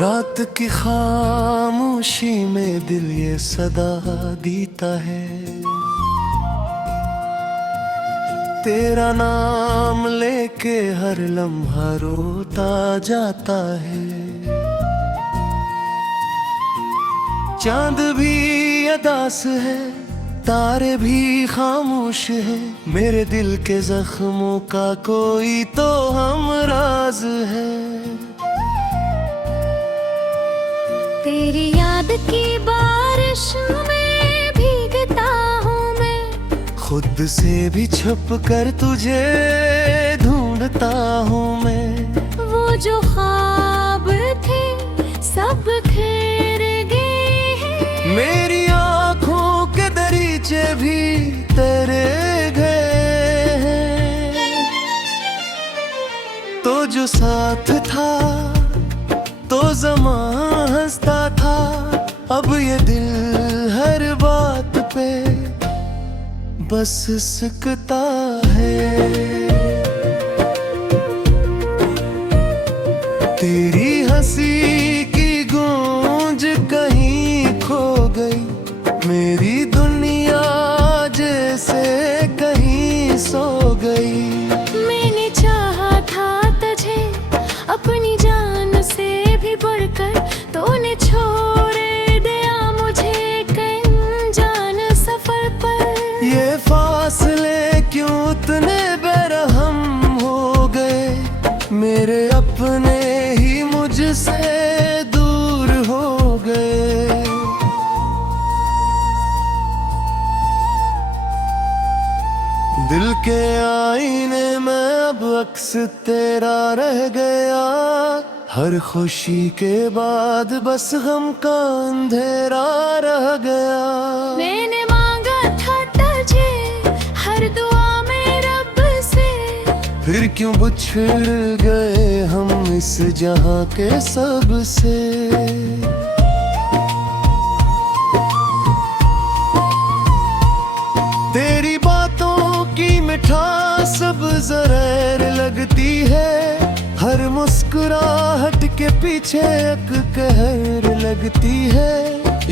रात की खामोशी में दिल ये सदा देता है, तेरा नाम लेके हर लम्हा रोता जाता है। चांद भी अदास है, तारे भी खामोश है, मेरे दिल के जख्मों का कोई तो हमराज है। तेरी याद की बारिश में भीगता हूँ मैं, खुद से भी छुप कर तुझे ढूंढता हूँ मैं। वो जो ख्वाब थे सब खेर गए हैं, मेरी आँखों के दरीचे भी तेरे गए हैं। तो जो साथ था तो ज़मां हंसता था, अब ये दिल हर बात पे बस सिकता है। तेरी हंसी की गूंज कहीं खो गई, मेरी दुनिया जैसे कहीं सो गई। मैंने चाहा था तुझे अपनी जान से भी बढ़कर, तूने छोड़ दिया मुझे कहीं जान सफर पर। ये फासले क्यों इतने बेरहम हो गए, मेरे अपने ही मुझसे दूर हो गए। दिल के आईने में अब अक्स तेरा रह गया, हर खुशी के बाद बस गम का अंधेरा रह गया। मैंने मांगा था तुझे हर दुआ में रब से, फिर क्यों बिछड़ गए हम इस जहां के सबसे। तेरी बातों की मिठास सब जहर लगती है, हर मुस्कुराहट के पीछे एक कहर लगती है।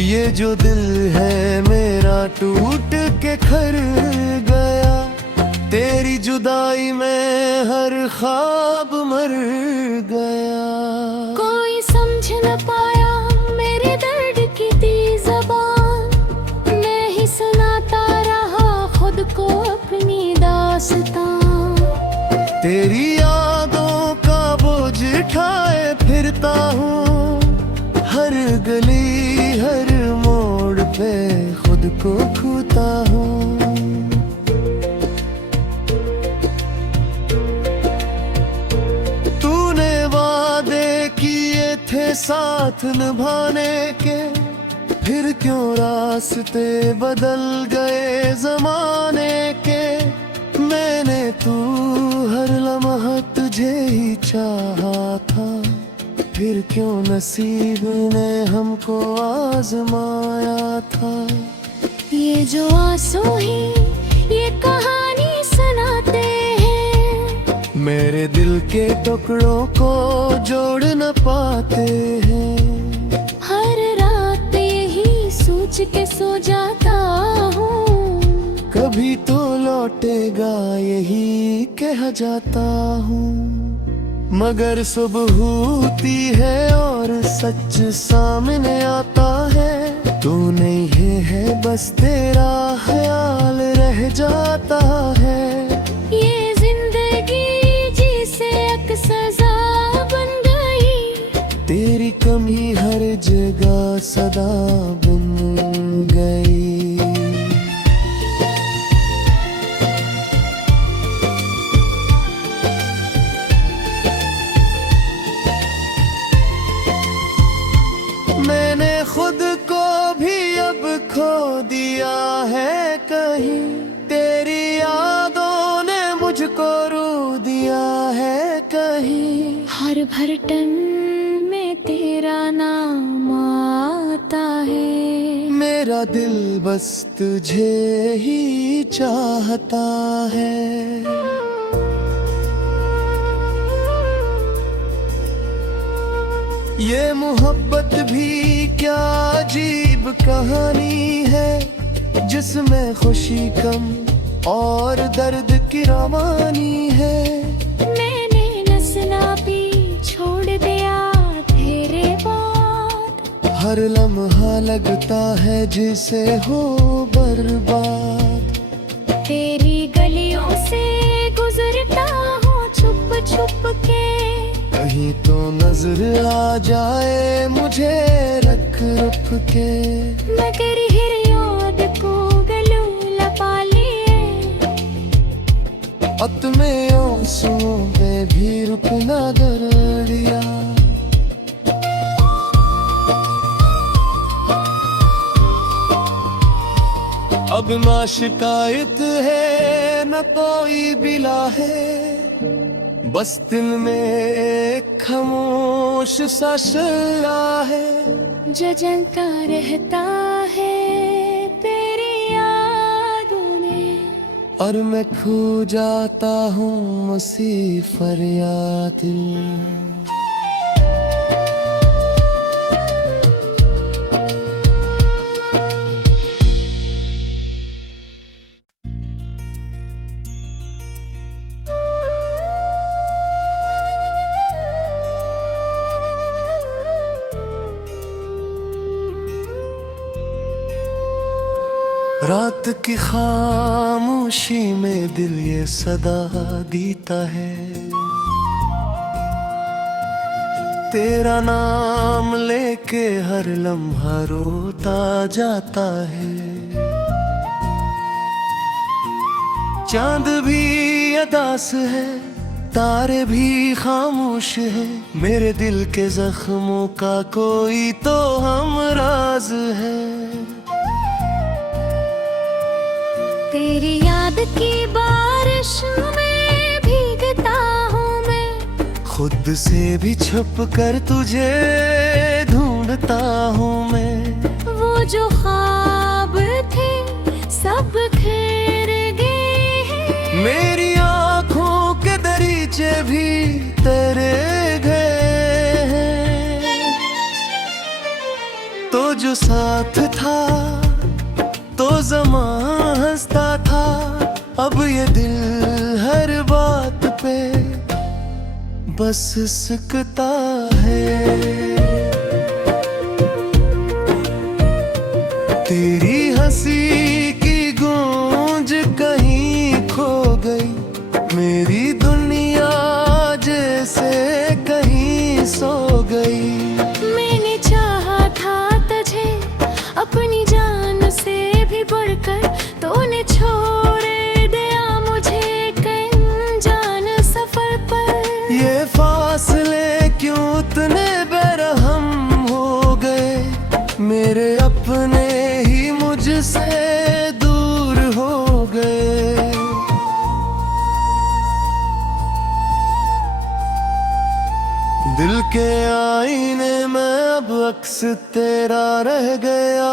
ये जो दिल है मेरा टूट के खर गया, तेरी जुदाई में हर ख्वाब मर गया। कोई समझ न पाया मेरे दर्द की दी ज़बान, मैं ही सुनाता रहा खुद को अपनी दास्तां। तेरी यादों का बोझ उठाए फिरता हूँ, हर गली हर मोड़ पे खुद को खोता हूँ। तूने वादे किए थे साथ निभाने के, फिर क्यों रास्ते बदल गए जमाने के। मैंने तू हर लम्हा तुझे ही चाहा था, फिर क्यों नसीब ने हमको आजमाया था। ये जो आंसू ही ये कहानी सुनाते हैं, मेरे दिल के टुकड़ों को जोड़ न पाते हैं। हर रात यही सोच के सो जाता हूँ, कभी तो लौटेगा यही कह जाता हूँ। मगर सुबह होती है और सच सामने आता है, तू नहीं है बस तेरा ख्याल रह जाता है। ये जिंदगी जिसे एक सजा बन गई, तेरी कमी हर जगह सदा बन गई। मैंने खुद को भी अब खो दिया है कहीं, तेरी यादों ने मुझको रू दिया है कहीं। हर भरटन में तेरा नाम आता है, मेरा दिल बस तुझे ही चाहता है। ये मोहब्बत भी क्या अजीब कहानी है, जिसमें खुशी कम और दर्द की रवानी है। मैंने नसना भी छोड़ दिया तेरे बाद, हर लम्हा लगता है जिसे हो बर्बाद। तेरी गलियों से गुजरता हूँ छुप छुप के, कहीं तो नजर आ जाए मुझे रख रुक के। मगर हिर याद को गलू लपा लिए, अत में आंसुओं में भी रुकना दरिया। अब ना शिकायत है न कोई बिला है, बस दिल में एक खामोश सा शल्ला है, जो जलता रहता है तेरी यादों में। और मैं खो जाता हूँ उसी फरियाद में। रात की खामोशी में दिल ये सदा देता है, तेरा नाम लेके हर लम्हा रोता जाता है। चांद भी अदास है, तारे भी खामोश है, मेरे दिल के जख्मों का कोई तो हमराज है। तेरी याद की बारिश में भीगता हूँ मैं, खुद से भी छुप कर तुझे ढूंढता हूँ मैं। वो जो ख्वाब थे सब खेर गए हैं, मेरी आँखों के दरीचे भी तेरे गए हैं। तो जो साथ था तो ज़मां हंसता था, अब ये दिल हर बात पे बस सिकता है। तेरी हंसी की गूंज कहीं खो गई, मेरी दुनिया जैसे कहीं सो गई। मैंने चाहा था तुझे अपनी जान से भी बढ़कर, तूने छोड़ दिया मुझे कहीं जान सफर पर। ये फासले क्यों इतने बेरहम हो गए, मेरे अपने ही मुझसे दूर हो गए। दिल के आईने में अब अक्स तेरा रह गया,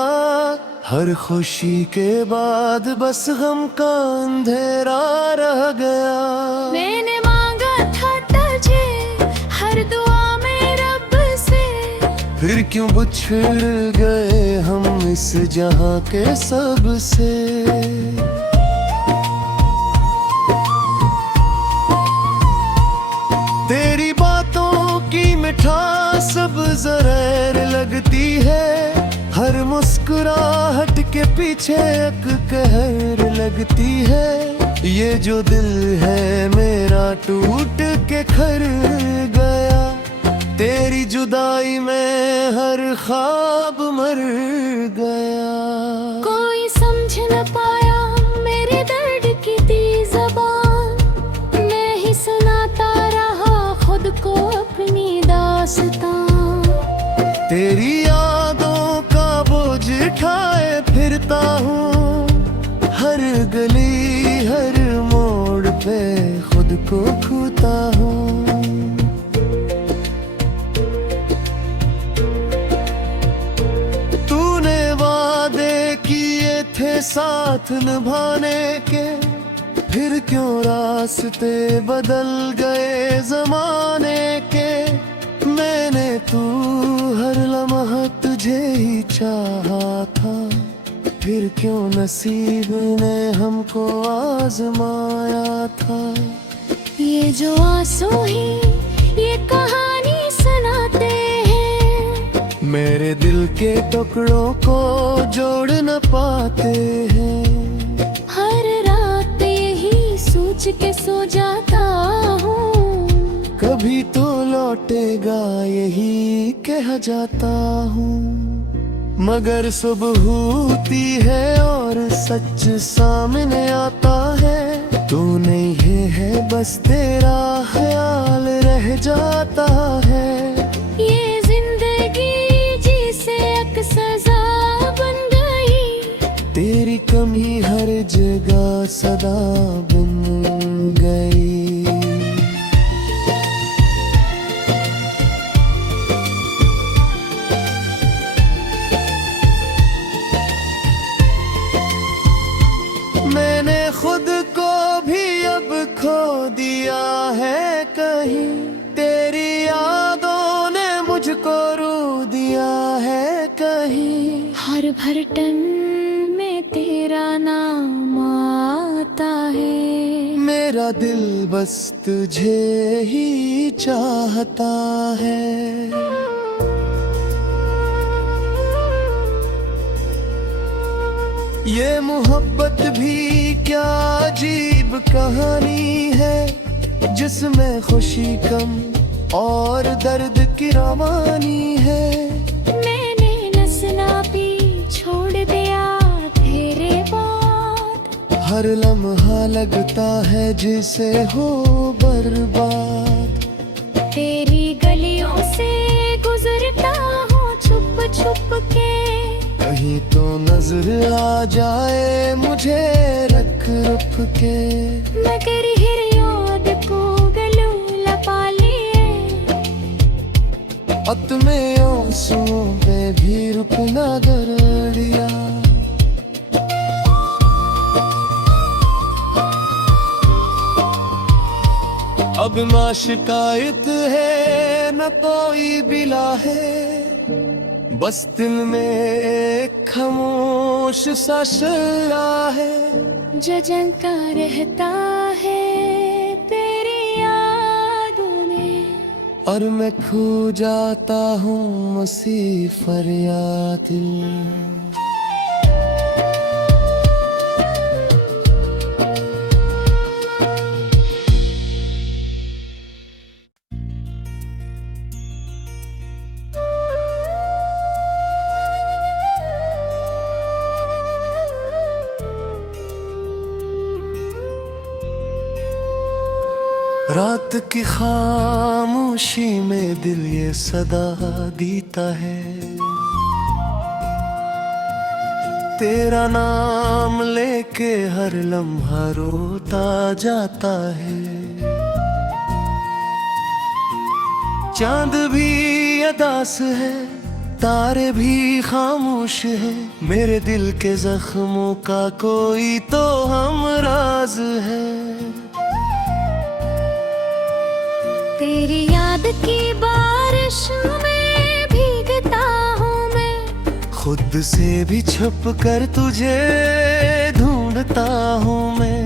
हर खुशी के बाद बस गम का अंधेरा रह गया। मैंने मांगा था तुझे हर दुआ में रब से, फिर क्यों बिछड़ गए हम इस जहां के सब से। तेरी बातों की मिठास सब जहर लगती है, हर मुस्कुराहट के पीछे एक कहर लगती है। ये जो दिल है मेरा टूट के खर गया, तेरी जुदाई में हर ख्वाब मर गया। कोई समझ न पाया मेरे दर्द की तेज ज़बान, मैं ही सुनाता रहा खुद को अपनी दास्तां। तेरी यादों का बोझ उठाए फिरता हूँ, हर गली हर मोड़ पे खुद को खोता हूँ। तूने वादे किए थे साथ निभाने के, फिर क्यों रास्ते बदल गए जमाने के। मैंने तू हर लम्हा तुझे ही चाहा था, फिर क्यों नसीब ने हमको आजमाया था। ये जो आंसू ही ये कहानी सुनाते हैं, मेरे दिल के टुकड़ों को जोड़ न पाते हैं। हर रात यही सोच के सो जाता हूँ, कभी तो लौटेगा यही कह जाता हूँ। मगर सुबह होती है और सच सामने आता है, तू नहीं है बस तेरा ख्याल रह जाता है। ये जिंदगी जिसे एक सजा बन गई, तेरी कमी हर जगह सदा बन गई। मैंने खुद को भी अब खो दिया है कहीं, तेरी यादों ने मुझको रू दिया है कहीं। हर भटन में तेरा नाम आता है, मेरा दिल बस तुझे ही चाहता है। ये मोहब्बत भी क्या अजीब कहानी है, जिसमें खुशी कम और दर्द की रवानी है। मैंने नसना भी छोड़ दिया तेरे बाद, हर लम्हा लगता है जिसे हो बर्बाद। तेरी गलियों से गुजरता हूँ छुप छुप के, कहीं तो नजर आ जाए मुझे रख रुक के। मगर हिरियोद पूगलू लपा लिए, अत में आंसुओं में भी रुकना दरिया। अब ना शिकायत है न कोई बिला है, बस दिल में एक खामोश सा शल्ला है। जजनता रहता है तेरी यादों में, और मैं खो जाता हूँ उसी फरियाद में। रात की खामोशी में दिल ये सदा देता है, तेरा नाम लेके हर लम्हा रोता जाता है। चांद भी अदास है, तारे भी खामोश है, मेरे दिल के जख्मों का कोई तो हमराज है। तेरी याद की बारिश में भीगता हूँ मैं, खुद से भी छुप कर तुझे ढूंढता हूँ मैं।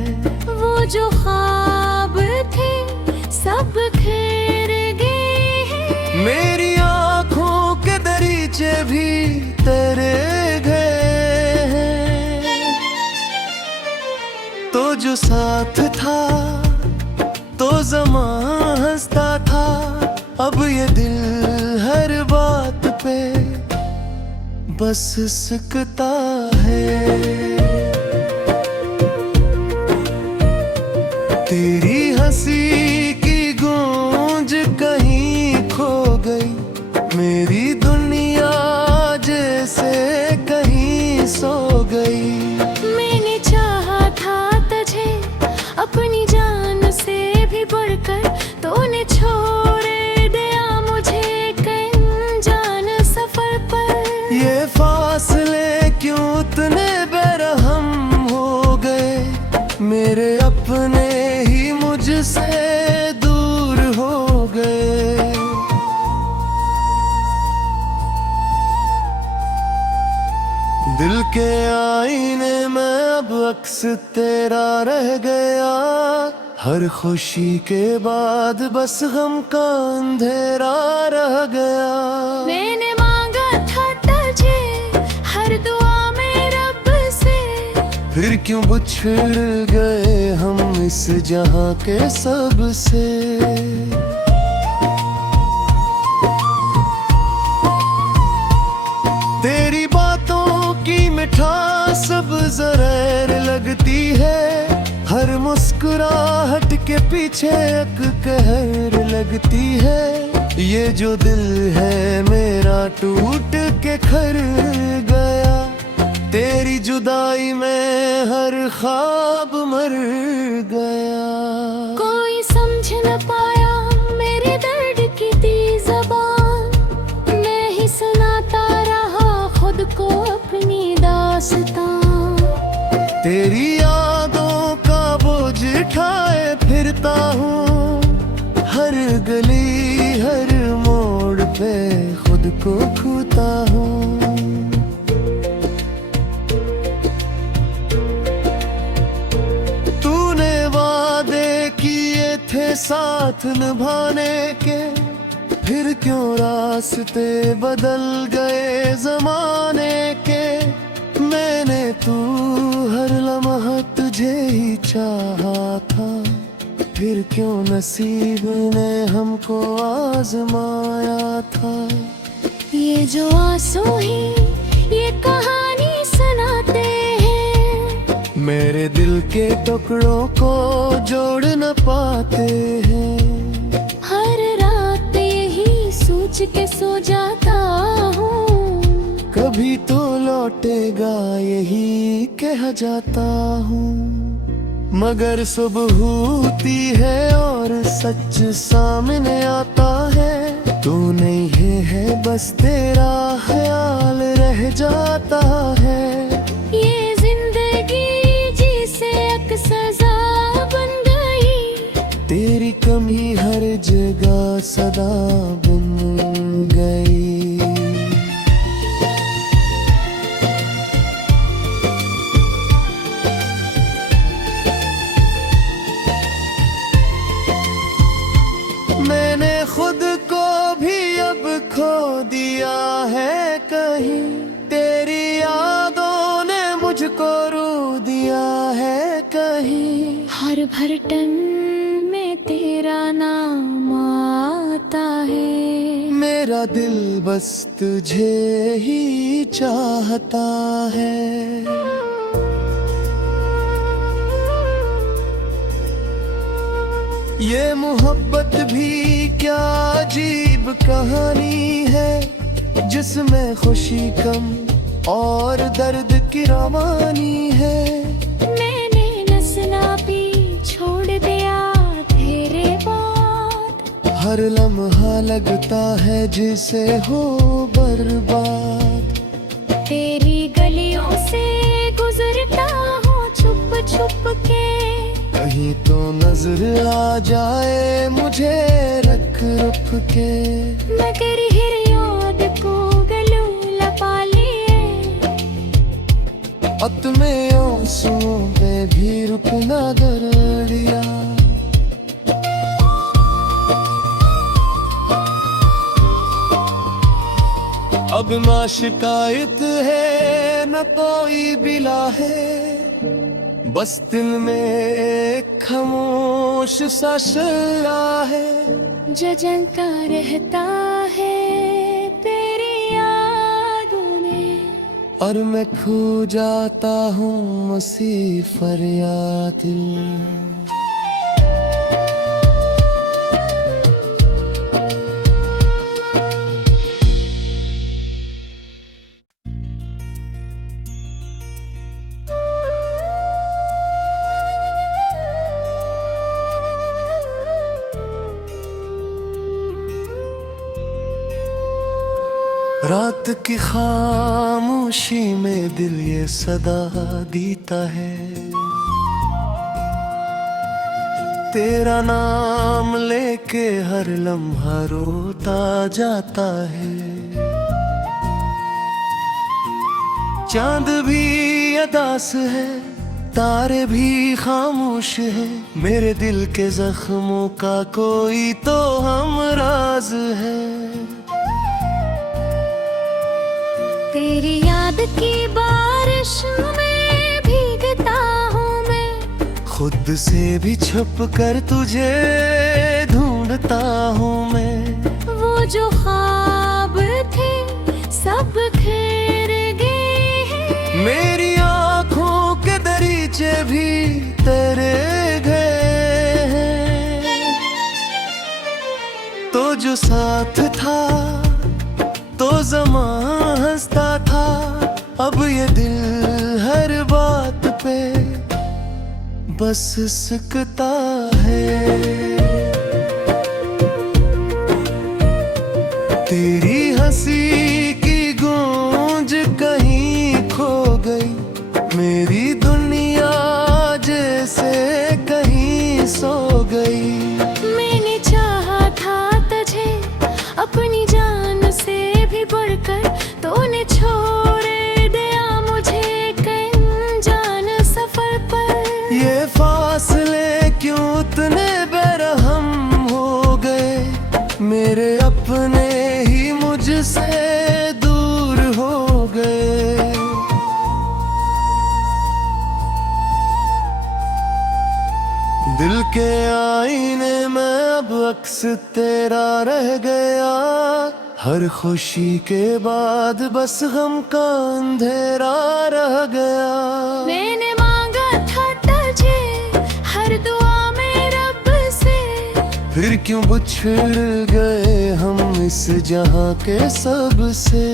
वो जो ख्वाब थे सब खेर गए हैं, मेरी आँखों के दरीचे भी तेरे गए हैं। तो जो साथ था तो ज़मां हंसता था, अब ये दिल हर बात पे बस सिकता है। तेरी हंसी की गूंज कहीं खो गई, मेरी दुनिया जैसे कहीं सो गई। मैंने चाहा था तुझे अपनी जान से भी बढ़कर, तूने छोड़ दिया मुझे कहीं जान सफर पर। ये फासले क्यों इतने बेरहम हो गए, मेरे अपने ही मुझसे दूर हो गए। दिल के आईने में अब अक्स तेरा रह गया, हर खुशी के बाद बस गम का अंधेरा रह गया। मैंने मांगा था तुझे हर दुआ में रब से, फिर क्यों बिछड़ गए हम इस जहां के सबसे। तेरी बातों की मिठास सब जहर लगती है, हर मुस्कुराहट के पीछे एक कहर लगती है। ये जो दिल है मेरा टूट के खर गया, तेरी जुदाई में हर ख्वाब मर गया। कोई समझ न पाया मेरे दर्द की थी ज़बान, मैं ही सुनाता रहा खुद को अपनी दास्तां। तेरी यादों का बोझ उठाए फिरता हूँ, हर गली हर मोड़ पे खुद को खोता हूँ। तूने वादे किए थे साथ निभाने के, फिर क्यों रास्ते बदल गए जमाने के। मैंने तू हर लम्हा तुझे ही चाहा था, फिर क्यों नसीब ने हमको आजमाया था। ये जो आंसू ही ये कहानी सुनाते हैं, मेरे दिल के टुकड़ों को जोड़ न पाते हैं। हर रात यही सोच के सो जाता हूँ, कभी तो लौटेगा यही कह जाता हूँ। मगर सुबह होती है और सच सामने आता है, तू नहीं है बस तेरा ख्याल रह जाता है। ये जिंदगी जिसे एक सजा बन गई, तेरी कमी हर जगह सदा बन गई। मैंने खुद को भी अब खो दिया है कहीं, तेरी यादों ने मुझको रू दिया है कहीं। हर भरटन में तेरा नाम आता है, मेरा दिल बस तुझे ही चाहता है। ये मोहब्बत भी क्या अजीब कहानी है, जिसमें खुशी कम और दर्द की रवानी है। मैंने नसना भी छोड़ दिया तेरे बाद, हर लम्हा लगता है जिसे हो बर्बाद। तेरी गलियों से गुजरता हूँ छुप छुप के, कहीं तो नजर आ जाए मुझे रख रुक के। मगर हिर याद को गलू लपा लिए, अत में आंसुओं में भी रुकना दरिया। अब ना शिकायत है न कोई बिला है, बस दिल में एक खामोश सा शल्ला है। जजलता रहता है तेरी यादों में, और मैं खो जाता हूँ उसी फरियाद में। रात की खामोशी में दिल ये सदा देता है, तेरा नाम लेके हर लम्हा रोता जाता है। चांद भी अदास है, तारे भी खामोश है, मेरे दिल के जख्मों का कोई तो हमराज है। तेरी याद की बारिश में भीगता हूँ मैं, खुद से भी छुप कर तुझे ढूंढता हूँ मैं। वो जो ख्वाब थे सब खेर गए हैं, मेरी आँखों के दरीचे भी तेरे गए हैं। तो जो साथ था तो ज़मां हंसता था, अब ये दिल हर बात पे बस सिकता है। तेरी हंसी की गूंज कहीं खो गई, मेरी दुनिया जैसे कहीं सो गई। मैंने चाहा था तुझे अपनी जान से भी बढ़कर, तूने छोड़ दिया मुझे कहीं जान सफर पर। ये फासले क्यों इतने बेरहम हो गए, मेरे अपने ही मुझसे दूर हो गए। दिल के आईने में अब अक्स तेरा रह गया, हर खुशी के बाद बस गम का अंधेरा रह गया। मैंने मांगा था तुझे हर दुआ में रब से, फिर क्यों बिछड़ गए हम इस जहां के सबसे।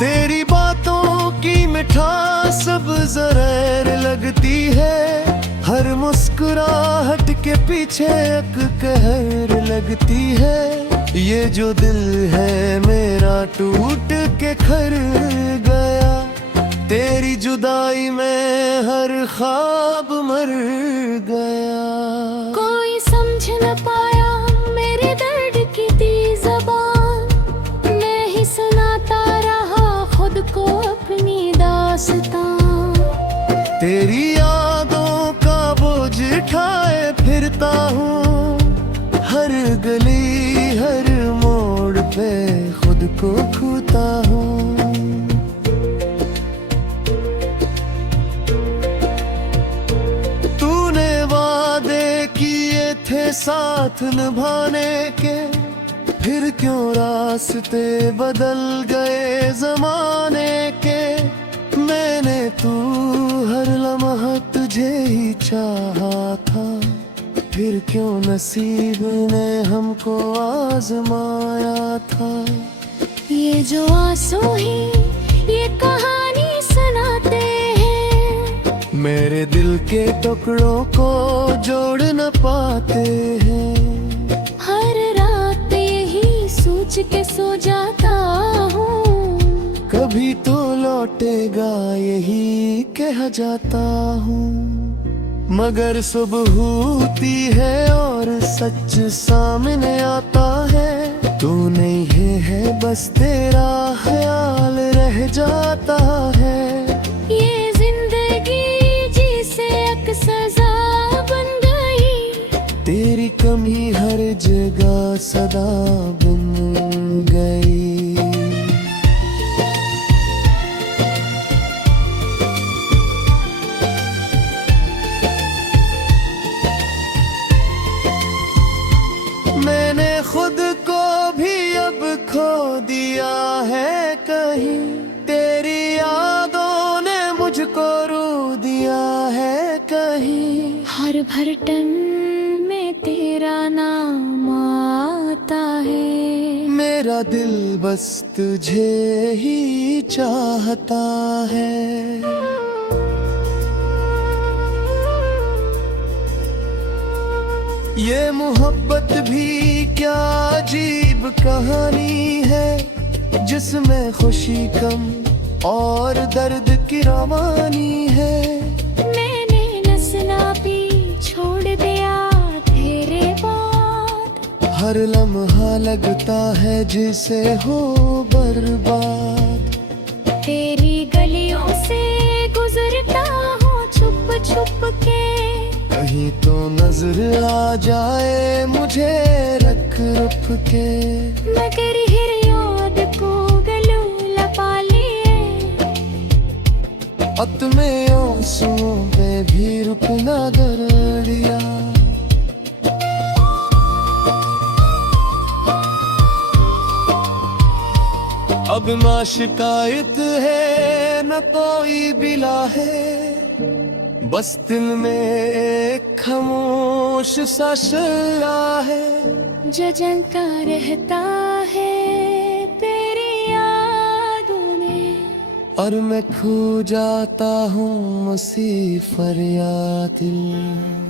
तेरी बातों की मिठास सब जहर लगती है, हर मुस्कुराहट के पीछे एक कहर लगती है। ये जो दिल है मेरा टूट के खर गया, तेरी जुदाई में हर ख्वाब मर गया। कोई समझ न पाया मेरे दर्द की तेज ज़बान, मैं ही सुनाता रहा खुद को अपनी दास्तां। तेरी यादों का बोझ उठाए फिरता हूँ, हर गली हर मोड़ पे खुद को खोता हूँ। तूने वादे किए थे साथ निभाने के, फिर क्यों रास्ते बदल गए जमाने के। मैंने तू हर लम्हा तुझे ही चाहा था, फिर क्यों नसीब ने हमको आजमाया था। ये जो आंसू ही ये कहानी सुनाते हैं, मेरे दिल के टुकड़ों को जोड़ न पाते हैं। हर रात यही सोच के सो जाता हूँ, कभी तो लौटेगा यही कह जाता हूँ। मगर सुबह होती है और सच सामने आता है, तू नहीं है बस तेरा ख्याल रह जाता है। ये जिंदगी जिसे एक सजा बन गई, तेरी कमी हर जगह सदा बन गई। मैंने खुद को भी अब खो दिया है कहीं, तेरी यादों ने मुझको रू दिया है कहीं। हर भरटन में तेरा नाम आता है, मेरा दिल बस तुझे ही चाहता है। ये मोहब्बत भी क्या अजीब कहानी है, जिसमें खुशी कम और दर्द की रवानी है। मैंने नसना भी छोड़ दिया तेरे बाद, हर लम्हा लगता है जिसे हो बर्बाद। तेरी गलियों से गुजरता हूँ छुप छुप के, कहीं तो नजर आ जाए मुझे रख रुक के। मगर हिर याद को गलू लपा लिए, अत में आंसुओं में भी रुकना दरिया। अब ना शिकायत है न कोई बिला है, बस दिल में एक खामोश सा शल्ला है जो जलता रहता है तेरी यादों में। और मैं खो जाता हूँ उसी फरियाद में।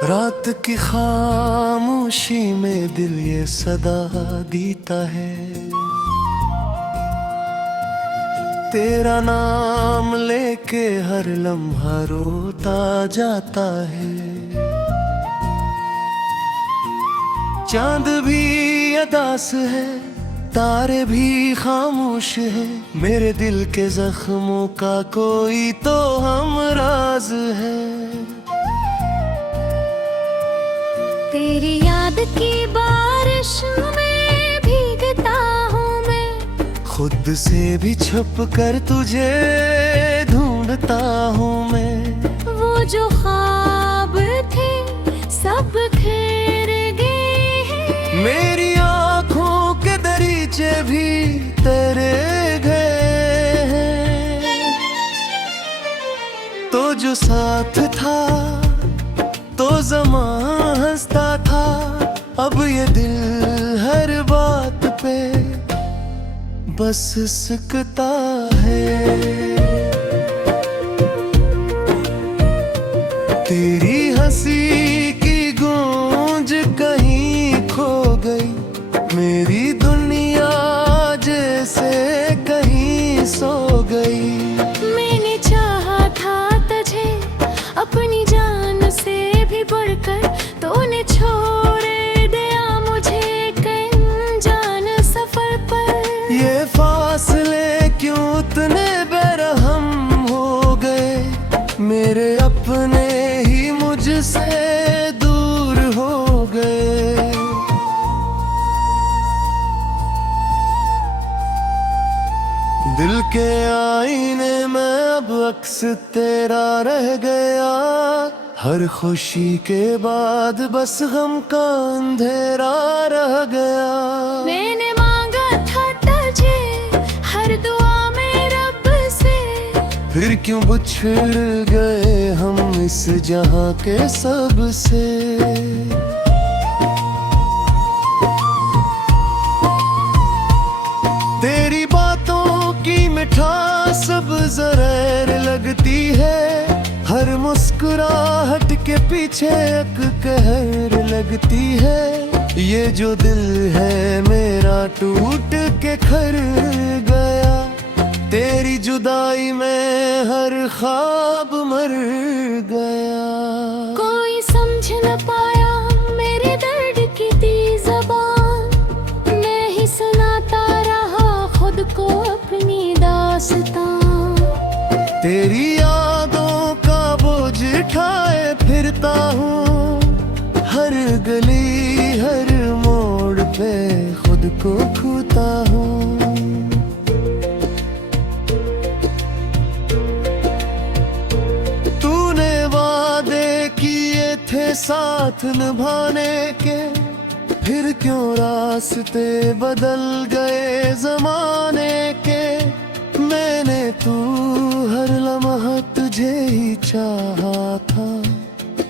रात की खामोशी में दिल ये सदा देता है, तेरा नाम लेके हर लम्हा रोता जाता है। चांद भी अदास है, तारे भी खामोश है, मेरे दिल के जख्मों का कोई तो हमराज है। तेरी याद की बारिश में भीगता हूँ मैं, खुद से भी छुप कर तुझे ढूंढता हूँ मैं। वो जो ख्वाब थे सब खेर गए हैं, मेरी आँखों के दरीचे भी तेरे गए हैं। तो जो साथ था तो ज़मां हंसता था, अब ये दिल हर बात पे बस सिकता है। तेरी हंसी की गूंज कहीं खो गई, मेरी दुनिया जैसे कहीं सो गई। मैंने चाहा था तुझे अपनी जान से भी बढ़कर, तूने छोड़ दिया मुझे कहीं जान सफर पर। ये फासले क्यों इतने बेरहम हो गए, मेरे अपने ही मुझसे दूर हो गए। दिल के आईने में अब अक्स तेरा रह गया, हर खुशी के बाद बस गम का अंधेरा रह गया। मैंने मांगा था तुझे हर दुआ में रब से, फिर क्यों बिछड़ गए हम इस जहां के सब से। तेरी बातों की मिठास सब जहर लगती है, हर मुस्कुराहट के पीछे एक कहर लगती है। ये जो दिल है मेरा टूट के खर गया, तेरी जुदाई में हर ख्वाब मर गया। कोई समझ न पाया मेरे दर्द की तेज ज़बान, मैं ही सुनाता रहा खुद को अपनी दास्तां। तेरी यादों का बोझ उठाए फिरता हूँ, हर गली हर मोड़ पे खुद को खोता हूँ। तूने वादे किए थे साथ निभाने के, फिर क्यों रास्ते बदल गए जमाने के। मैंने तू हर लम्हा तुझे ही चाहा था,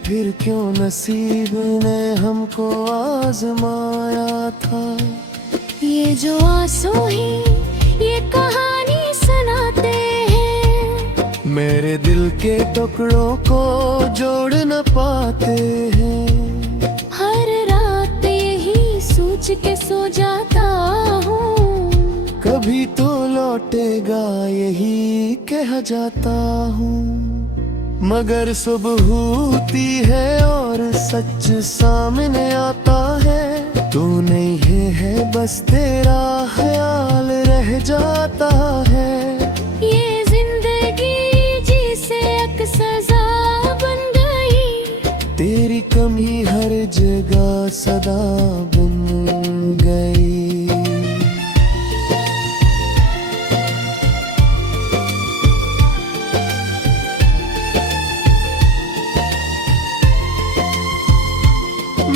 फिर क्यों नसीब ने हमको आजमाया था। ये जो आंसू ही ये कहानी सुनाते हैं, मेरे दिल के टुकड़ों को जोड़ न पाते हैं। हर रात यही सोच के सो जाता हूँ, कभी तो लौटेगा यही कह जाता हूँ। मगर सुबह होती है और सच सामने आता है, तू नहीं है बस तेरा ख्याल रह जाता है। ये जिंदगी जिसे एक सजा बन गई, तेरी कमी हर जगह सदा बन गई।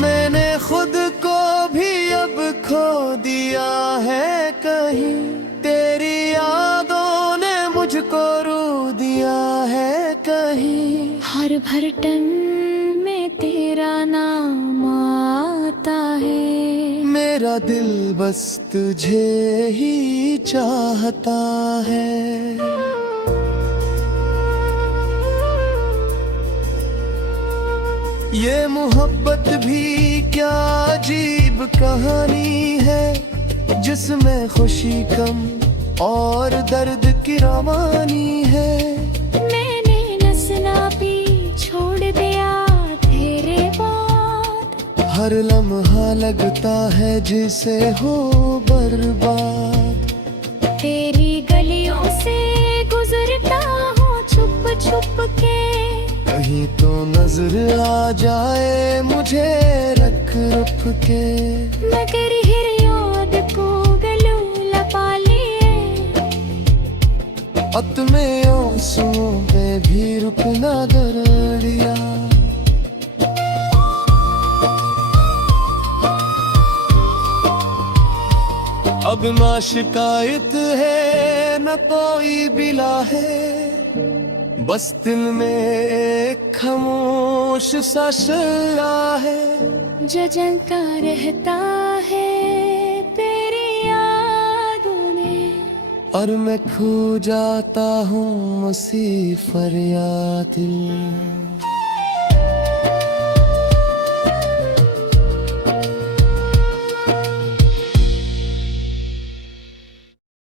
मैंने खुद को भी अब खो दिया है कहीं, तेरी यादों ने मुझको रू दिया है कहीं। हर भटन में तेरा नाम आता है, मेरा दिल बस तुझे ही चाहता है। ये मोहब्बत भी क्या अजीब कहानी है, जिसमें खुशी कम और दर्द की रवानी है। मैंने नसना भी छोड़ दिया तेरे बाद, हर लम्हा लगता है जिसे हो बर्बाद। तेरी गलियों से गुजरता हूँ छुप छुप के, कहीं तो नजर आ जाए मुझे रख रुक के। मगर हिर याद को गलू लपा लिए, अत में आंसुओं में भी रुकना दरिया। अब ना शिकायत है न कोई बिला है, बस दिल में एक खामोश सा शल्ला है। जलता रहता है तेरी यादों में, और मैं खो जाता हूँ उसी फरियाद में।